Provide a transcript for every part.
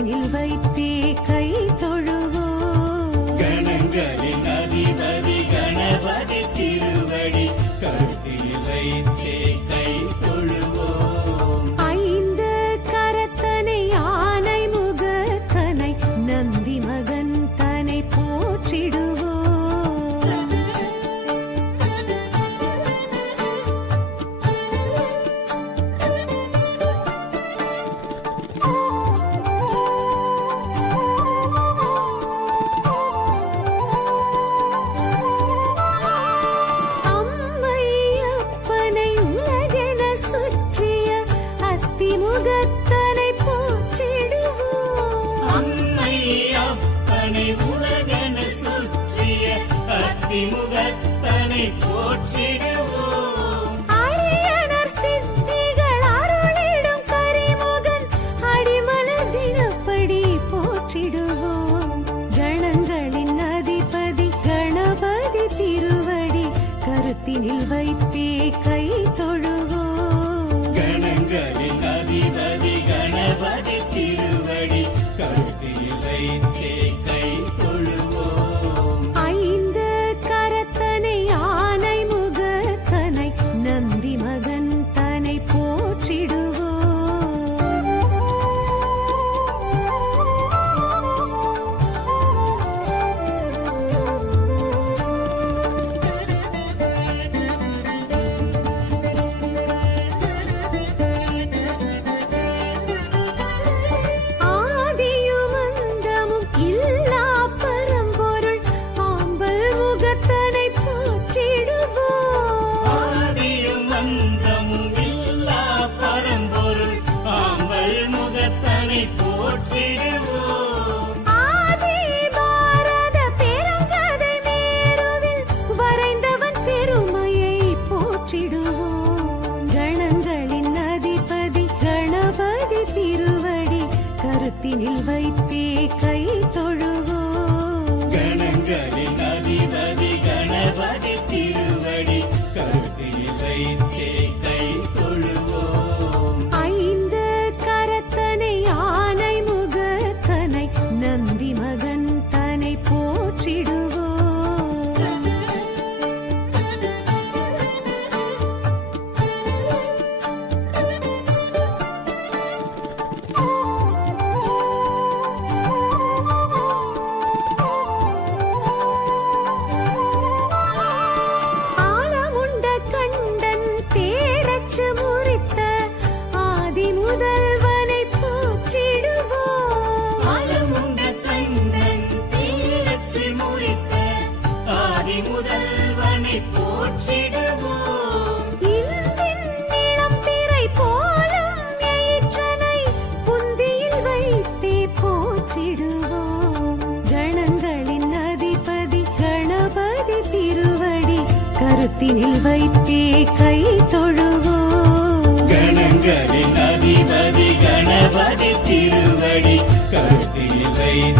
கருத்தினில் வைத்தே கை தொழுவோ? கணங்களில் முளைச்சு முறித்த ஆதி முதல்வனை போற்றிடுவோம். அலமுண்ட தன்னன் தீரச்சு முறித்த ஆதி முதல்வனை போற்றிடுவோம். இல்வின் நிலம் திரை போலும் ஏற்றனை வைத்தே கை பகவதி திருவடி கருத்தில் வைத்து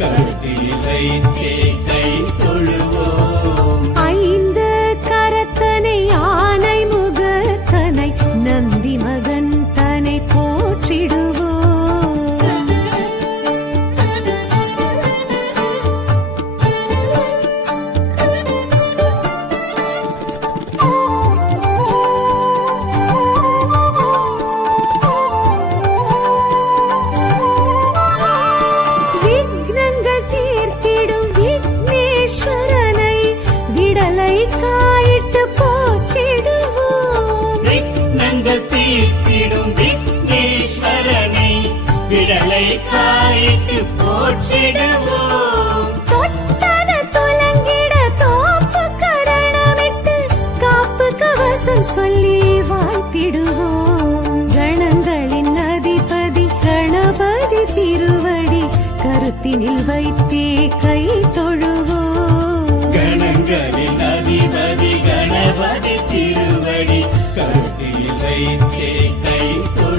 கருத்தில் வைத்தே காத்திடும் விக்னேஸ்வரனை விடலை காயிட்டு போற்றிடுவோம். தொட்டத தொலங்கிட தோப்பு கடனமிட்டு காப்பு கவசம் சொல்லி வாழ்த்திடுவோம் கணங்களின் அதிபதி கணபதி திருவடி கருத்தினில் வைத்தே கை தொழுவோம். கணங்களின் அதிபதி கணபதி திருவடி கரு தை தே தை தோ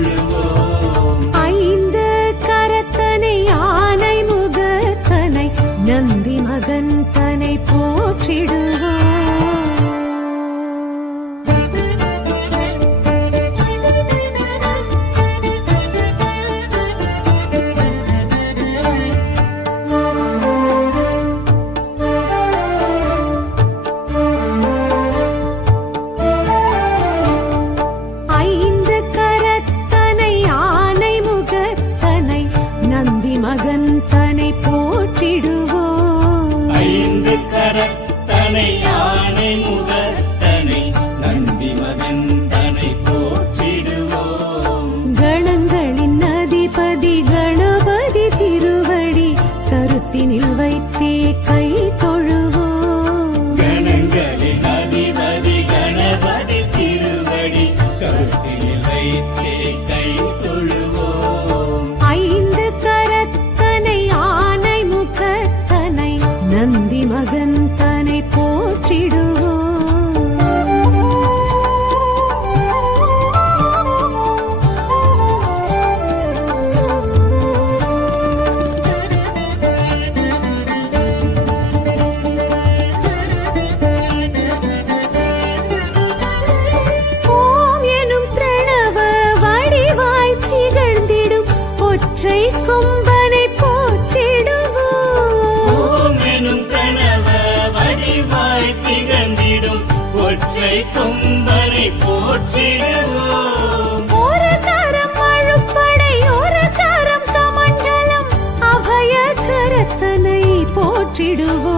போற்றிடுவோ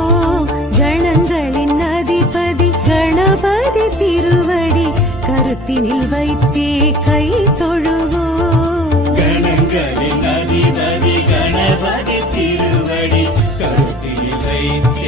கணங்களின் அதிபதி கணபதி திருவடி கருத்தினில் வைத்தே கை தொழுவோ? கணங்களின் அதிபதி கணபதி திருவடி கருத்தினில் வைத்தே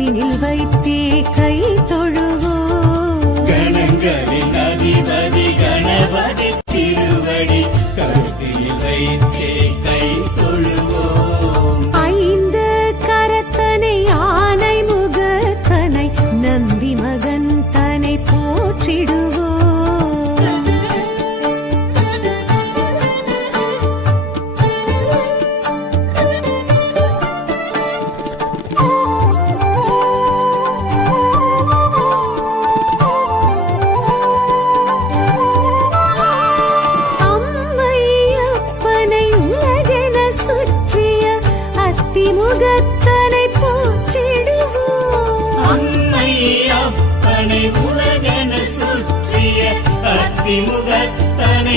களத்தினில் வைத்தே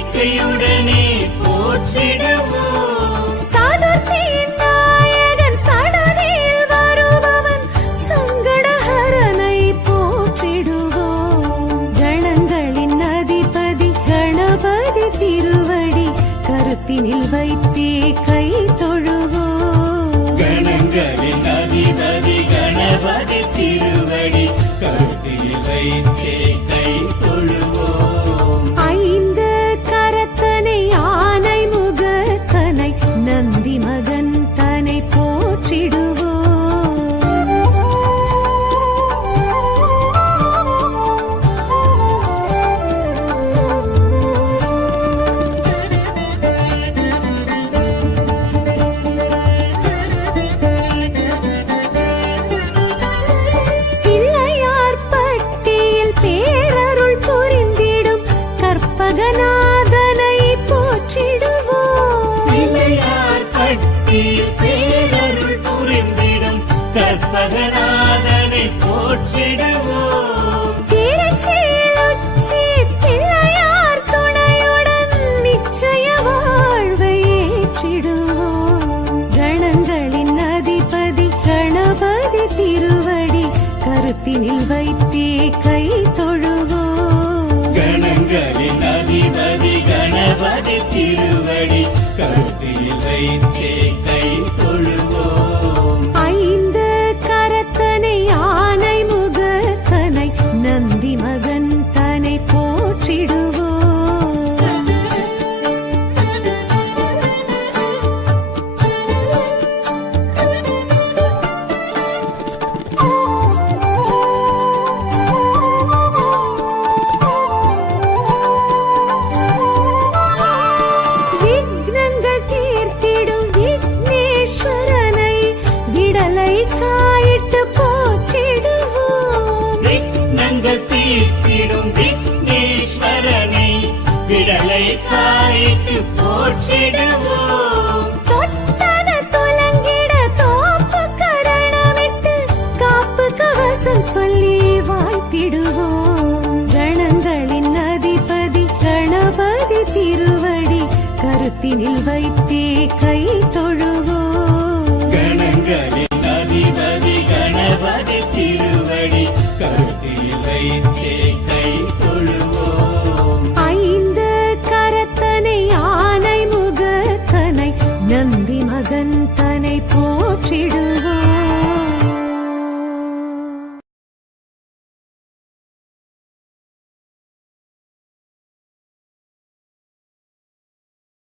நம்பிக்கையுடனே போற்றிடுவோம். வைத்தே போற்றிடுவோம்.